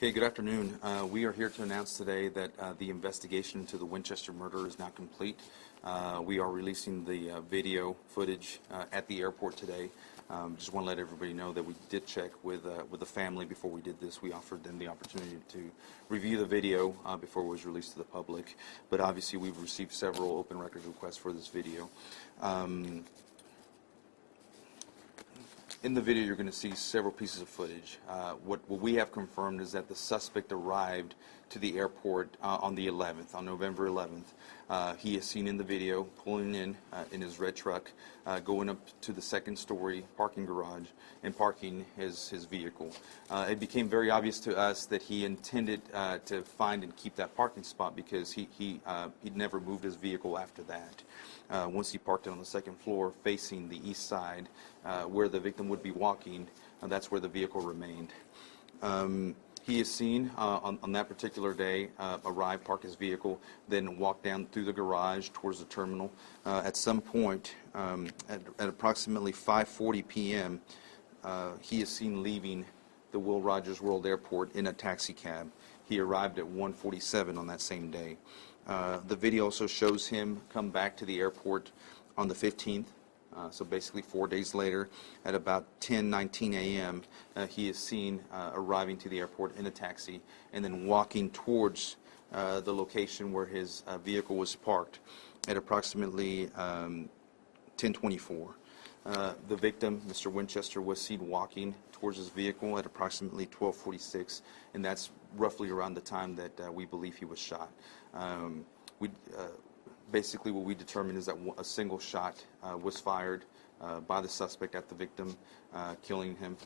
Okay, good afternoon. We are here to announce today that the investigation into the Winchester murder is now complete. We are releasing the video footage at the airport today. Just want to let everybody know that we did check with the family before we did this. We offered them the opportunity to review the video before it was released to the public. But obviously, we've received several open records requests for this video. In the video, you're going to see several pieces of footage. What we have confirmed is that the suspect arrived to the airport on the 11th, on November 11th. He is seen in the video pulling in his red truck, going up to the second-story parking garage and parking his vehicle. It became very obvious to us that he intended to find and keep that parking spot because he'd never moved his vehicle after that. Once he parked it on the second floor facing the east side where the victim would be walking, that's where the vehicle remained. He is seen on that particular day arrive, park his vehicle, then walk down through the garage towards the terminal. At some point, at approximately 5:40 p.m., he is seen leaving the Will Rogers World Airport in a taxi cab. He arrived at 1:47 on that same day. The video also shows him come back to the airport on the 15th. So basically 4 days later, at about 10:19 a.m., he is seen arriving to the airport in a taxi and then walking towards the location where his vehicle was parked at approximately 10:24. The victim, Mr. Winchester, was seen walking towards his vehicle at approximately 12:46, and that's roughly around the time that we believe he was shot. Basically, what we determined is that a single shot was fired by the suspect at the victim, killing him.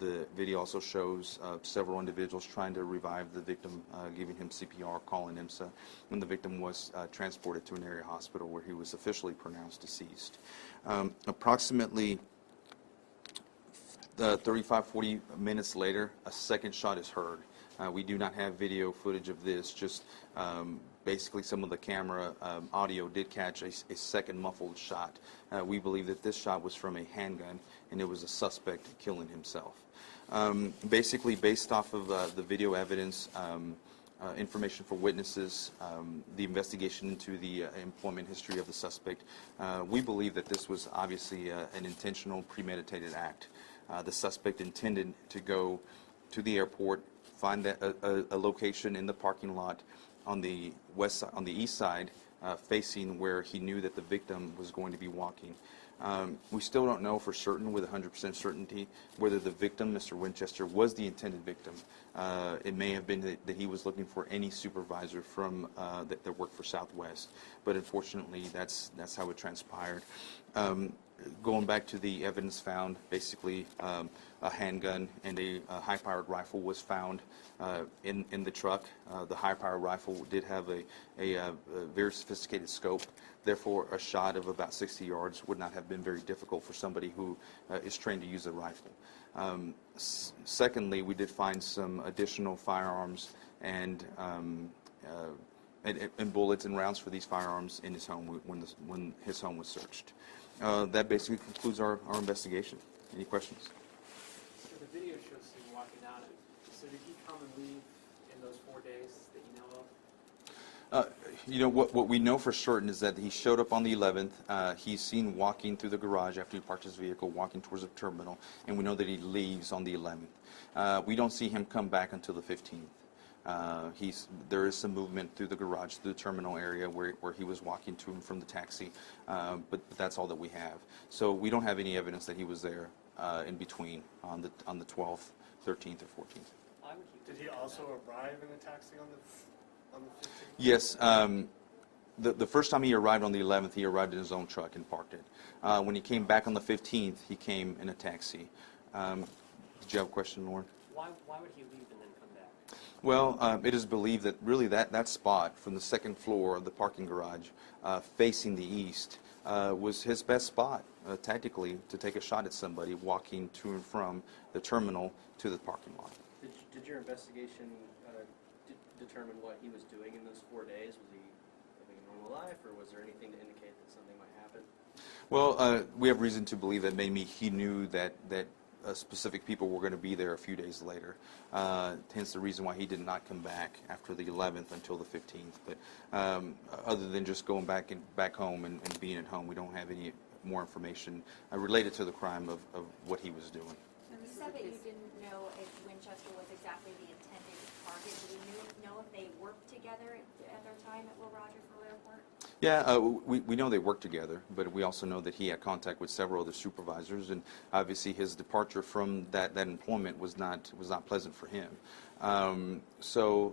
The video also shows several individuals trying to revive the victim, giving him CPR, calling IMSA, when the victim was transported to an area hospital where he was officially pronounced deceased. Approximately 35-40 minutes later, a second shot is heard. We do not have video footage of this, just basically some of the camera audio did catch a second muffled shot. We believe that this shot was from a handgun, and it was a suspect killing himself. Basically, based off of the video evidence, information for witnesses, the investigation into the employment history of the suspect, we believe that this was obviously an intentional, premeditated act. The suspect intended to go to the airport, find a location in the parking lot on the east side, facing where he knew that the victim was going to be walking. We still don't know for certain, with 100% certainty, whether the victim, Mr. Winchester, was the intended victim. It may have been that he was looking for any supervisor from that worked for Southwest, but unfortunately, that's how it transpired. Going back to the evidence found, basically a handgun and a high-powered rifle was found in the truck. The high-powered rifle did have a very sophisticated scope. Therefore, a shot of about 60 yards would not have been very difficult for somebody who is trained to use a rifle. Secondly, we did find some additional firearms and bullets and rounds for these firearms in his home when his home was searched. That basically concludes our investigation. Any questions? So the video shows him walking out. So did he come and leave in those 4 days that you know of? What we know for certain is that he showed up on the 11th. He's seen walking through the garage after he parked his vehicle, walking towards the terminal, and we know that he leaves on the 11th. We don't see him come back until the 15th. There is some movement through the garage, through the terminal area where he was walking to and from the taxi, but that's all that we have. So we don't have any evidence that he was there in between on the 12th, 13th, or 14th. Did he also arrive in a taxi on the 15th? Yes. The first time he arrived on the 11th, he arrived in his own truck and parked it. When he came back on the 15th, he came in a taxi. Did you have a question, Lauren? Why would he leave and then come back? Well, it is believed that really that spot from the second floor of the parking garage facing the east was his best spot, tactically, to take a shot at somebody walking to and from the terminal to the parking lot. Did your investigation determine what he was doing in those 4 days? Was he living a normal life, or was there anything to indicate that something might happen? Well, we have reason to believe that maybe he knew that specific people were going to be there a few days later. Hence the reason why he did not come back after the 11th until the 15th. But other than just going back home and being at home, we don't have any more information related to the crime of what he was doing. You said that you didn't know if Winchester was exactly the intended target. Do we know if they worked together at their time at Will Rogersville Airport? Yeah, we know they worked together, but we also know that he had contact with several other supervisors, and obviously his departure from that employment was not pleasant for him. So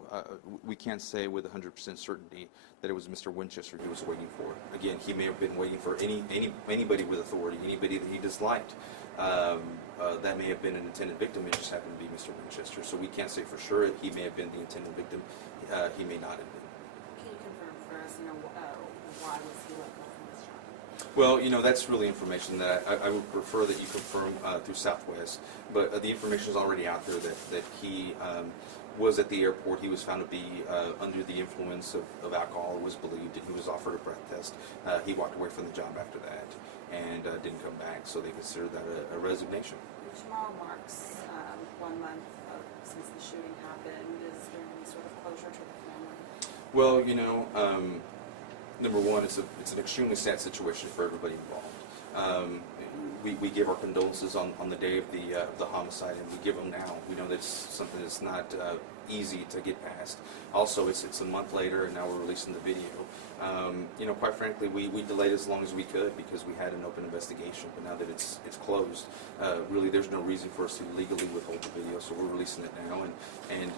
we can't say with 100% certainty that it was Mr. Winchester he was waiting for. Again, he may have been waiting for anybody with authority, anybody that he disliked. That may have been an intended victim. It just happened to be Mr. Winchester. So we can't say for sure he may have been the intended victim. He may not have been. Can you confirm for us, why was he let go from his job? Well, that's really information that I would prefer that you confirm through Southwest. But the information is already out there that he was at the airport. He was found to be under the influence of alcohol, it was believed, and he was offered a breath test. He walked away from the job after that and didn't come back, so they considered that a resignation. Tomorrow marks 1 month since the shooting happened. Is there any sort of closure to the family? Well, number one, it's an extremely sad situation for everybody involved. We give our condolences on the day of the homicide, and we give them now. We know that's something that's not easy to get past. Also, it's a month later, and now we're releasing the video. Quite frankly, we delayed as long as we could because we had an open investigation. But now that it's closed, really there's no reason for us to legally withhold the video. So we're releasing it now, and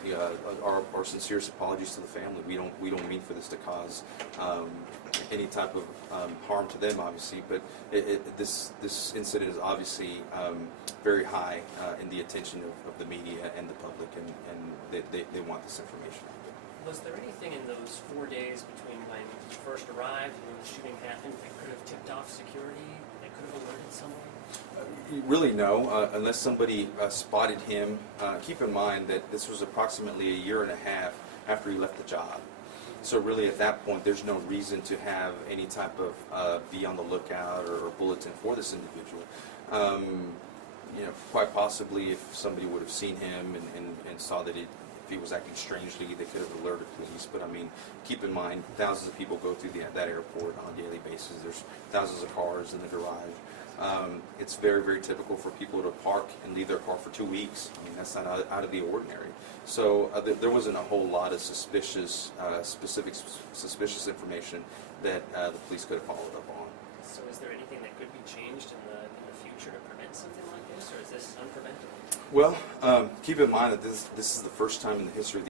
our sincerest apologies to the family. We don't mean for this to cause any type of harm to them, obviously. But this incident is obviously very high in the attention of the media and the public, and they want this information out there. Was there anything in those 4 days between when he first arrived and when the shooting happened that could have tipped off security, that could have alerted someone? Really, no, unless somebody spotted him. Keep in mind that this was approximately a year and a half after he left the job. So really at that point, there's no reason to have any type of be on the lookout or bulletin for this individual. Quite possibly if somebody would have seen him and saw that if he was acting strangely, they could have alerted police. But I mean, keep in mind, thousands of people go through that airport on a daily basis. There's thousands of cars in the garage. It's very, very typical for people to park and leave their car for 2 weeks. I mean, that's not out of the ordinary. So there wasn't a whole lot of suspicious information that the police could have followed up on. So is there anything that could be changed in the future to prevent something like this, or is this unpreventable? Well, keep in mind that this is the first time in the history of the